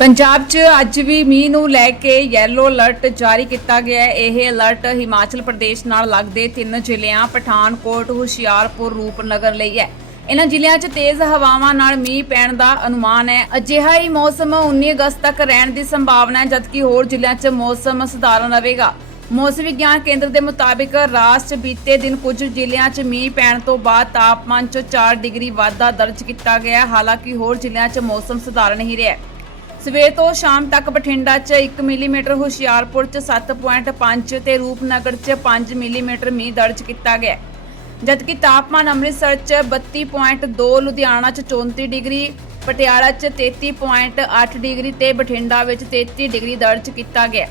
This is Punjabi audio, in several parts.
ਪੰਜਾਬ 'ਚ ਅੱਜ ਵੀ ਮੀਂਹ ਨੂੰ ਲੈ ਕੇ ਯੈਲੋ ਅਲਰਟ ਜਾਰੀ ਕੀਤਾ ਗਿਆ ਹੈ। ਇਹ ਅਲਰਟ ਹਿਮਾਚਲ ਪ੍ਰਦੇਸ਼ ਨਾਲ ਲੱਗਦੇ ਤਿੰਨ ਜ਼ਿਲ੍ਹਿਆਂ, ਪਠਾਨਕੋਟ, ਹੁਸ਼ਿਆਰਪੁਰ, ਰੂਪਨਗਰ ਲਈ ਹੈ। ਇਹਨਾਂ ਜ਼ਿਲ੍ਹਿਆਂ 'ਚ ਤੇਜ਼ ਹਵਾਵਾਂ ਨਾਲ ਮੀਂਹ ਪੈਣ ਦਾ ਅਨੁਮਾਨ ਹੈ। ਅਜਿਹਾ ਹੀ ਮੌਸਮ 19 ਅਗਸਤ ਤੱਕ ਰਹਿਣ ਦੀ ਸੰਭਾਵਨਾ ਹੈ, ਜਦਕਿ ਹੋਰ ਜ਼ਿਲ੍ਹਿਆਂ 'ਚ ਮੌਸਮ ਸਧਾਰਨ ਰਹੇਗਾ। ਮੌਸਮ ਵਿਗਿਆਨ ਕੇਂਦਰ ਦੇ ਮੁਤਾਬਿਕ ਰਾਜ 'ਚ ਬੀਤੇ ਦਿਨ ਕੁਝ ਜ਼ਿਲ੍ਹਿਆਂ 'ਚ ਮੀਂਹ ਪੈਣ ਤੋਂ ਬਾਅਦ ਤਾਪਮਾਨ 'ਚ 4 ਡਿਗਰੀ ਵਾਧਾ ਦਰਜ ਕੀਤਾ ਗਿਆ ਹਾਲਾਂਕਿ ਹੋਰ ਜ਼ਿਲ੍ਹਿਆਂ 'ਚ ਮੌਸਮ ਸਧਾਰਨ ਹੀ ਰਿਹਾ ਹੈ। ਸਵੇਰ ਤੋਂ ਸ਼ਾਮ ਤੱਕ ਬਠਿੰਡਾ 'ਚ 1 ਮਿਲੀਮੀਟਰ ਹੁਸ਼ਿਆਰਪੁਰ 'ਚ 7.5 ਤੇ ਰੂਪਨਗਰ 'ਚ 5 ਮਿਲੀਮੀਟਰ ਮੀਂਹ ਦਰਜ ਕੀਤਾ ਗਿਆ। ਜਦਕਿ ਤਾਪਮਾਨ ਅੰਮ੍ਰਿਤਸਰ 'ਚ 32.2 ਲੁਧਿਆਣਾ 'ਚ 34 ਡਿਗਰੀ, ਪਟਿਆਲਾ 'ਚ 33.8 ਡਿਗਰੀ ਤੇ ਬਠਿੰਡਾ ਵਿੱਚ 33 ਡਿਗਰੀ ਦਰਜ ਕੀਤਾ ਗਿਆ।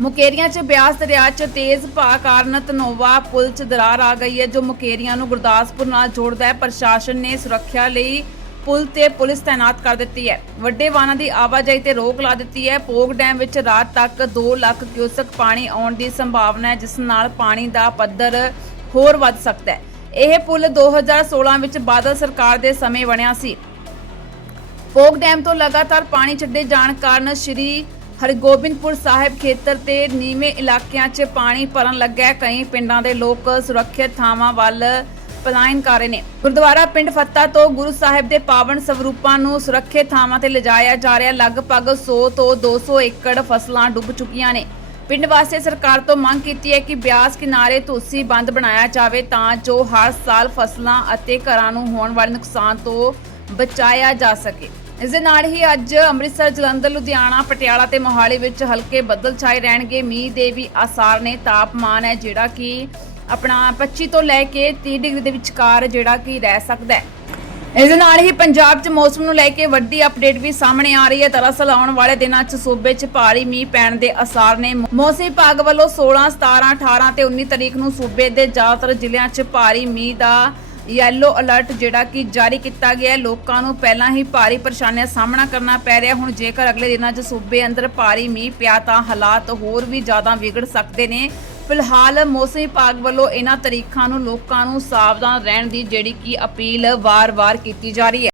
ਮੁਕੇਰੀਆਂ 'ਚ ਬਿਆਸ ਦਰਿਆ 'ਚ ਤੇਜ਼ ਭਾਅ ਕਾਰਨ ਧਨੋਵਾ ਪੁਲ 'ਚ ਦਰਾਰ ਆ ਗਈ ਹੈ, ਜੋ ਮੁਕੇਰੀਆਂ ਨੂੰ ਗੁਰਦਾਸਪੁਰ ਨਾਲ ਜੋੜਦਾ ਹੈ। ਪ੍ਰਸ਼ਾਸਨ ਨੇ ਸੁਰੱਖਿਆ ਲਈ ਪੁਲ ਤੇ ਪੁਲਿਸ ਤਾਇਨਾਤ ਕਰ ਦਿੱਤੀ ਹੈ। ਵੱਡੇ ਵਾਹਨਾਂ ਦੀ ਆਵਾਜਾਈ ਤੇ ਰੋਕ ਲਾ ਦਿੱਤੀ ਹੈ। ਪੋਗ ਡੈਮ ਵਿੱਚ ਰਾਤ ਤੱਕ 2 ਲੱਖ ਕਿਊਸਕ ਪਾਣੀ ਆਉਣ ਦੀ ਸੰਭਾਵਨਾ ਹੈ, ਜਿਸ ਨਾਲ ਪਾਣੀ ਦਾ ਪੱਧਰ ਹੋਰ ਵੱਧ ਸਕਦਾ ਹੈ। ਇਹ ਪੁਲ 2016 ਵਿੱਚ ਬਾਦਲ ਸਰਕਾਰ ਦੇ ਸਮੇਂ ਬਣਿਆ ਸੀ। ਪੋਗ ਡੈਮ ਤੋਂ ਲਗਾਤਾਰ ਪਾਣੀ ਛੱਡੇ ਜਾਣ ਕਾਰਨ ਸ਼੍ਰੀ ਹਰਗੋਬਿੰਦਪੁਰ ਸਾਹਿਬ ਖੇਤਰ ਤੇ ਨੀਵੇਂ ਇਲਾਕਿਆਂ 'ਚ ਪਾਣੀ ਭਰਨ ਲੱਗਾ ਕਈ ਪਿੰਡਾਂ ਦੇ ਲੋਕ ਸੁਰੱਖਿਅਤ ਥਾਵਾਂ ਵੱਲ ਪਲਾਇਨ ਕਰ ਰਹੇ ਨੇ। ਗੁਰਦੁਆਰਾ ਪਿੰਡ ਫੱਤਾ ਤੋਂ ਗੁਰੂ ਸਾਹਿਬ ਦੇ ਪਾਵਨ ਸਵਰੂਪਾਂ ਨੂੰ ਸੁਰੱਖਿਅਤ ਥਾਵਾਂ ਤੇ ਲਿਜਾਇਆ ਜਾ ਰਿਹਾ ਲਗਭਗ 100 ਤੋਂ 200 ਏਕੜ ਫਸਲਾਂ ਡੁੱਬ ਚੁੱਕੀਆਂ ਨੇ। ਪਿੰਡ ਵਾਸੀਆਂ ਸਰਕਾਰ ਤੋਂ ਮੰਗ ਕੀਤੀ ਹੈ ਕਿ ਬਿਆਸ ਕਿਨਾਰੇ ਤੁਸੀਂ ਬੰਦ ਬਣਾਇਆ ਜਾਵੇ ਤਾਂ ਜੋ ਹਰ ਸਾਲ ਫਸਲਾਂ ਅਤੇ ਘਰਾਂ ਨੂੰ ਹੋਣ ਵਾਲੇ ਨੁਕਸਾਨ ਤੋਂ ਬਚਾਇਆ ਜਾ ਸਕੇ। ਇਸ ਦੇ ਨਾਲ ਹੀ ਅੱਜ ਅੰਮ੍ਰਿਤਸਰ, ਜਲੰਧਰ, ਲੁਧਿਆਣਾ, ਪਟਿਆਲਾ ਤੇ ਮੋਹਾਲੀ ਵਿੱਚ ਹਲਕੇ ਬੱਦਲ ਛਾਏ ਰਹਿਣਗੇ। ਮੀਂਹ ਦੇ ਵੀ ਆਸਾਰ ਨੇ। ਤਾਪਮਾਨ ਹੈ ਜਿਹੜਾ ਕਿ ਆਪਣਾ 25 ਤੋਂ ਲੈ ਕੇ 30 ਡਿਗਰੀ ਦੇ ਵਿਚਕਾਰ ਜਿਹੜਾ ਕਿ ਰਹਿ ਸਕਦਾ ਹੈ। ਇਸ ਦੇ ਨਾਲ ਹੀ ਪੰਜਾਬ 'ਚ ਮੌਸਮ ਨੂੰ ਲੈ ਕੇ ਵੱਡੀ ਅਪਡੇਟ ਵੀ ਸਾਹਮਣੇ ਆ ਰਹੀ ਹੈ। ਦਰਅਸਲ ਆਉਣ ਵਾਲੇ ਦਿਨਾਂ 'ਚ ਸੂਬੇ 'ਚ ਭਾਰੀ ਮੀਂਹ ਪੈਣ ਦੇ ਅਸਾਰ ਨੇ। ਮੌਸਮ ਵਿਭਾਗ ਵੱਲੋਂ 16 17 18 ਤੇ 19 ਤਰੀਕ ਨੂੰ ਸੂਬੇ ਦੇ ਜ਼ਿਆਦਾਤਰ ਜ਼ਿਲ੍ਹਿਆਂ 'ਚ ਭਾਰੀ ਮੀਂਹ ਦਾ ਯੈਲੋ ਅਲਰਟ ਜਿਹੜਾ ਕਿ ਜਾਰੀ ਕੀਤਾ ਗਿਆ ਹੈ। ਲੋਕਾਂ ਨੂੰ ਪਹਿਲਾਂ ਹੀ ਭਾਰੀ ਪਰੇਸ਼ਾਨੀਆਂ ਦਾ ਸਾਹਮਣਾ ਕਰਨਾ ਪੈ ਰਿਹਾ ਹੁਣ ਜੇਕਰ ਅਗਲੇ ਦਿਨਾਂ 'ਚ ਸੂਬੇ ਅੰਦਰ ਭਾਰੀ ਮੀਂਹ ਪਿਆ ਤਾਂ ਹਾਲਾਤ ਹੋਰ ਵੀ ਜ਼ਿਆਦਾ ਵਿਗੜ ਸਕਦੇ ਨੇ। ਫਿਲਹਾਲ ਮੌਸਮ ਵਿਭਾਗ ਵੱਲੋਂ ਇਹਨਾਂ ਤਰੀਕਾਂ ਨੂੰ ਲੋਕਾਂ ਨੂੰ ਸਾਵਧਾਨ ਰਹਿਣ ਦੀ ਜਿਹੜੀ ਕਿ ਅਪੀਲ ਵਾਰ-ਵਾਰ ਕੀਤੀ ਜਾ ਰਹੀ ਹੈ।